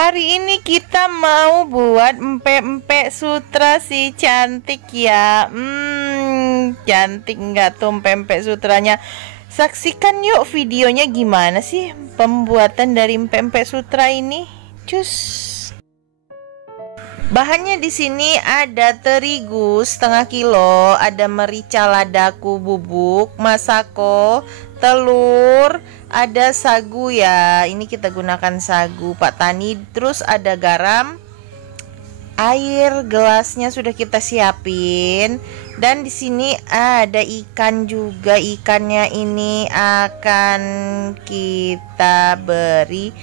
Hari ini kita mau buat empek-empek sutra si cantik ya. Cantik nggak tuh empek-empek sutranya? Saksikan yuk videonya gimana sih pembuatan dari empek-empek sutra ini. Cus. Bahannya di sini ada terigu setengah kilo, ada merica ladaku bubuk, masako, telur, ada sagu ya. Ini kita gunakan sagu Pak Tani. Terus ada garam, air gelasnya sudah kita siapin. Dan di sini ada ikan juga. Ikannya ini akan kita beri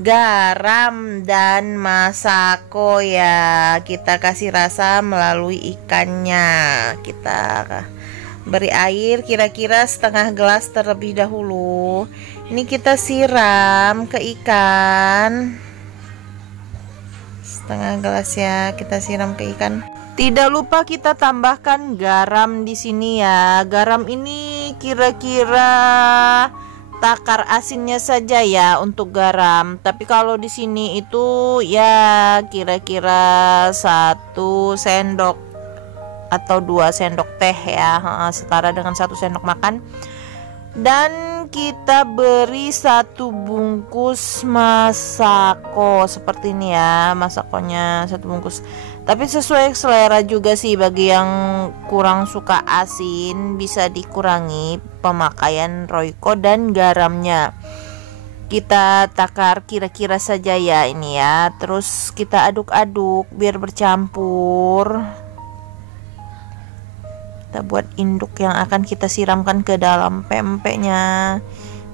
garam dan masako ya. Kita kasih rasa melalui ikannya. Kita beri air kira-kira setengah gelas terlebih dahulu. Ini kita siram ke ikan. Setengah gelas ya, kita siram ke ikan. Tidak lupa kita tambahkan garam di sini ya. Garam ini kira-kira takar asinnya saja ya untuk garam. Tapi kalau di sini itu ya kira-kira 1 sendok atau 2 sendok teh ya, setara dengan 1 sendok makan. Dan kita beri 1 bungkus masako seperti ini ya, masakonya 1 bungkus. Tapi sesuai selera juga sih, bagi yang kurang suka asin bisa dikurangi pemakaian royco dan garamnya. Kita takar kira-kira saja ya ini ya. Terus kita aduk-aduk biar bercampur. Kita buat induk yang akan kita siramkan ke dalam pempeknya.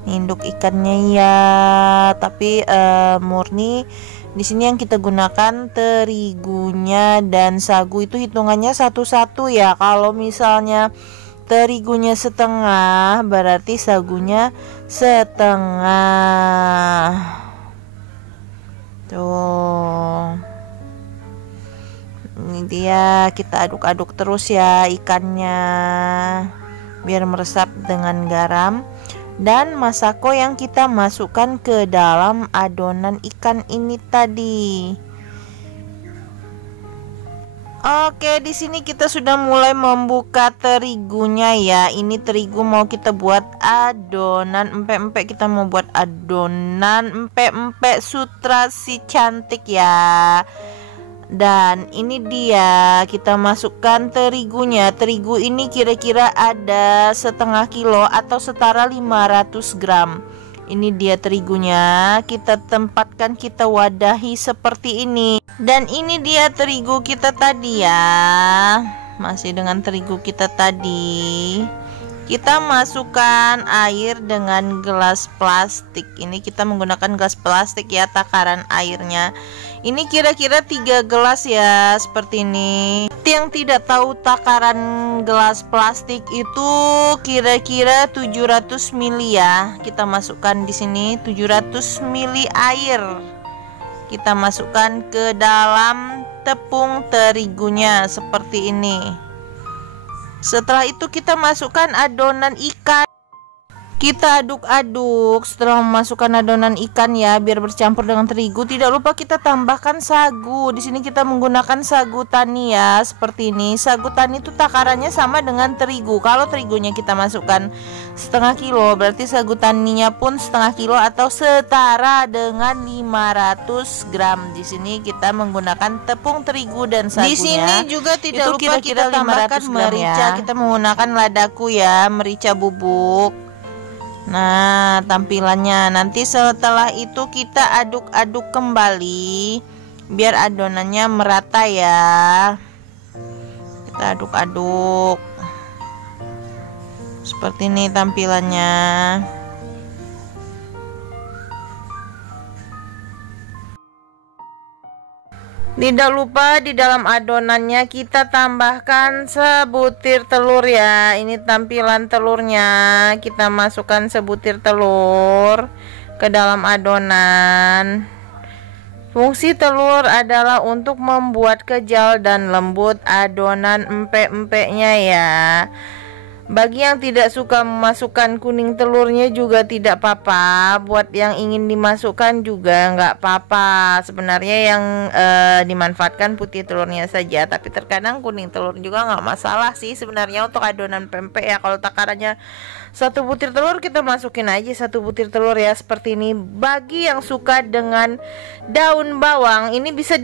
Induk ikannya ya, tapi murni. Di sini yang kita gunakan terigunya dan sagu itu hitungannya satu-satu ya. Kalau misalnya terigunya setengah, berarti sagunya setengah. Tuh. Ini dia, kita aduk-aduk terus ya ikannya biar meresap dengan garam dan masako yang kita masukkan ke dalam adonan ikan ini tadi. Oke, di sini kita sudah mulai membuka terigunya ya. Ini terigu mau kita buat adonan empek-empek. Kita mau buat adonan empek-empek sutra si cantik ya. Dan ini dia, kita masukkan terigunya. Terigu ini kira-kira ada setengah kilo atau setara 500 gram. Ini dia terigunya. Kita tempatkan, kita wadahi seperti ini. Dan ini dia terigu kita tadi ya. Masih dengan terigu kita tadi. Kita masukkan air dengan gelas plastik. Ini kita menggunakan gelas plastik ya, takaran airnya. Ini kira-kira 3 gelas ya, seperti ini. Yang tidak tahu takaran gelas plastik itu kira-kira 700 ml ya. Kita masukkan di sini 700 ml air. Kita masukkan ke dalam tepung terigunya seperti ini. Setelah itu kita masukkan adonan ikan. Kita aduk-aduk. Setelah memasukkan adonan ikan ya, biar bercampur dengan terigu, tidak lupa kita tambahkan sagu. Di sini kita menggunakan sagu tani ya, seperti ini. Sagu tani itu takarannya sama dengan terigu. Kalau terigunya kita masukkan setengah kilo, berarti sagu taninya pun setengah kilo atau setara dengan 500 gram. Di sini kita menggunakan tepung terigu dan sagunya. Di sini juga tidak lupa kita tambahkan merica. Kita menggunakan ladaku ya, merica bubuk. Nah, tampilannya nanti setelah itu kita aduk-aduk kembali biar adonannya merata ya. Kita aduk-aduk seperti ini tampilannya. Tidak lupa di dalam adonannya kita tambahkan sebutir telur ya. Ini tampilan telurnya. Kita masukkan sebutir telur ke dalam adonan. Fungsi telur adalah untuk membuat kejal dan lembut adonan empek-empeknya ya. Bagi yang tidak suka memasukkan kuning telurnya juga tidak apa-apa. Buat yang ingin dimasukkan juga nggak apa-apa. Sebenarnya yang dimanfaatkan putih telurnya saja. Tapi terkadang kuning telur juga nggak masalah sih sebenarnya untuk adonan pempek ya. Kalau takarannya 1 butir telur, kita masukin aja 1 butir telur ya, seperti ini. Bagi yang suka dengan daun bawang, ini bisa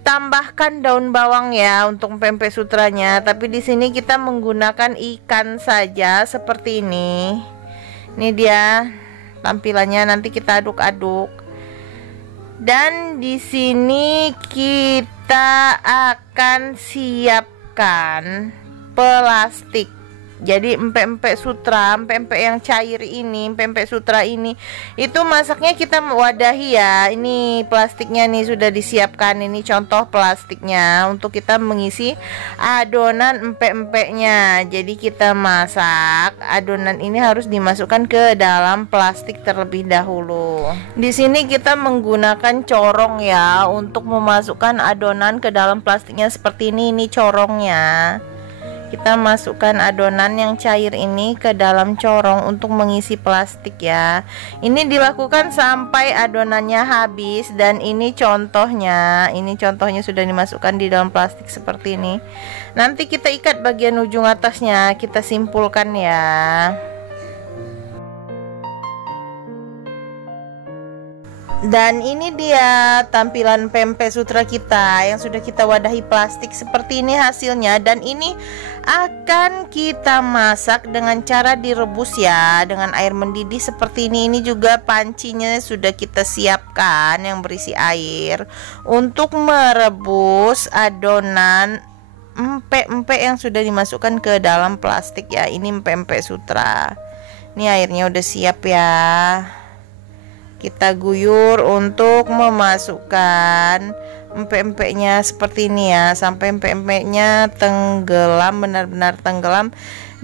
tambahkan daun bawang ya untuk pempek sutranya, tapi di sini kita menggunakan ikan saja seperti ini. Ini dia tampilannya, nanti kita aduk-aduk. Dan di sini kita akan siapkan plastik. Jadi empek-empek sutra, empek-empek yang cair ini, empek-empek sutra ini, itu masaknya kita wadahi ya. Ini plastiknya nih sudah disiapkan. Ini contoh plastiknya untuk kita mengisi adonan empek-empeknya. Jadi kita masak adonan ini harus dimasukkan ke dalam plastik terlebih dahulu. Di sini kita menggunakan corong ya untuk memasukkan adonan ke dalam plastiknya seperti ini. Ini corongnya. Kita masukkan adonan yang cair ini ke dalam corong untuk mengisi plastik ya. Ini dilakukan sampai adonannya habis. Dan ini contohnya. Ini contohnya sudah dimasukkan di dalam plastik seperti ini. Nanti kita ikat bagian ujung atasnya, kita simpulkan ya. Dan ini dia tampilan pempek sutra kita yang sudah kita wadahi plastik seperti ini hasilnya. Dan ini akan kita masak dengan cara direbus ya, dengan air mendidih seperti ini. Ini juga pancinya sudah kita siapkan yang berisi air untuk merebus adonan empek-empek yang sudah dimasukkan ke dalam plastik ya. Ini pempek sutra. Ini airnya udah siap ya. Kita guyur untuk memasukkan empek-empeknya seperti ini ya, sampai empek-empeknya tenggelam, benar-benar tenggelam.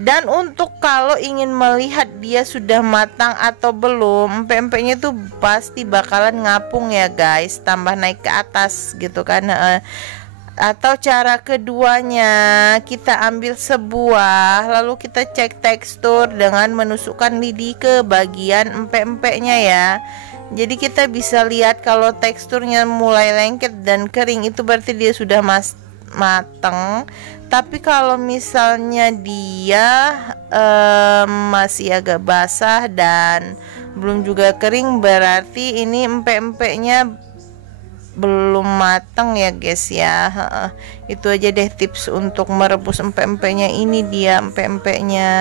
Dan untuk kalau ingin melihat dia sudah matang atau belum, empek-empeknya tuh pasti bakalan ngapung ya guys, tambah naik ke atas gitu kan. Atau cara keduanya, kita ambil sebuah, lalu kita cek tekstur dengan menusukkan lidi ke bagian empek-empeknya ya. Jadi kita bisa lihat kalau teksturnya mulai lengket dan kering, itu berarti dia sudah matang. Tapi kalau misalnya dia masih agak basah dan belum juga kering, berarti ini empek-empeknya belum matang ya guys ya. Itu aja deh tips untuk merebus empek-empeknya. Ini dia empek-empeknya.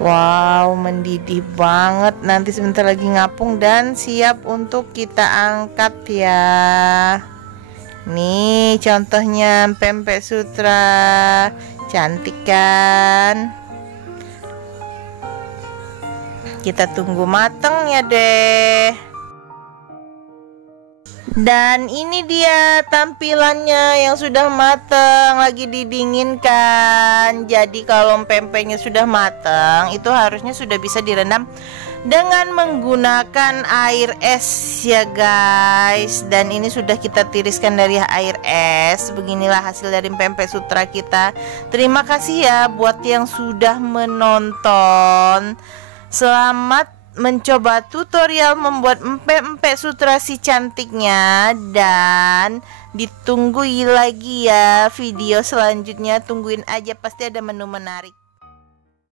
Wow, mendidih banget. Nanti sebentar lagi ngapung dan siap untuk kita angkat ya. Nih contohnya pempek sutra, cantik kan? Kita tunggu matang ya deh. Dan ini dia tampilannya yang sudah matang, lagi didinginkan. Jadi kalau pempeknya sudah matang, itu harusnya sudah bisa direndam dengan menggunakan air es ya guys. Dan ini sudah kita tiriskan dari air es. Beginilah hasil dari pempek sutra kita. Terima kasih ya buat yang sudah menonton. Selamat mencoba tutorial membuat empek-empek sutra si cantiknya. Dan ditunggu lagi ya video selanjutnya. Tungguin aja, pasti ada menu menarik.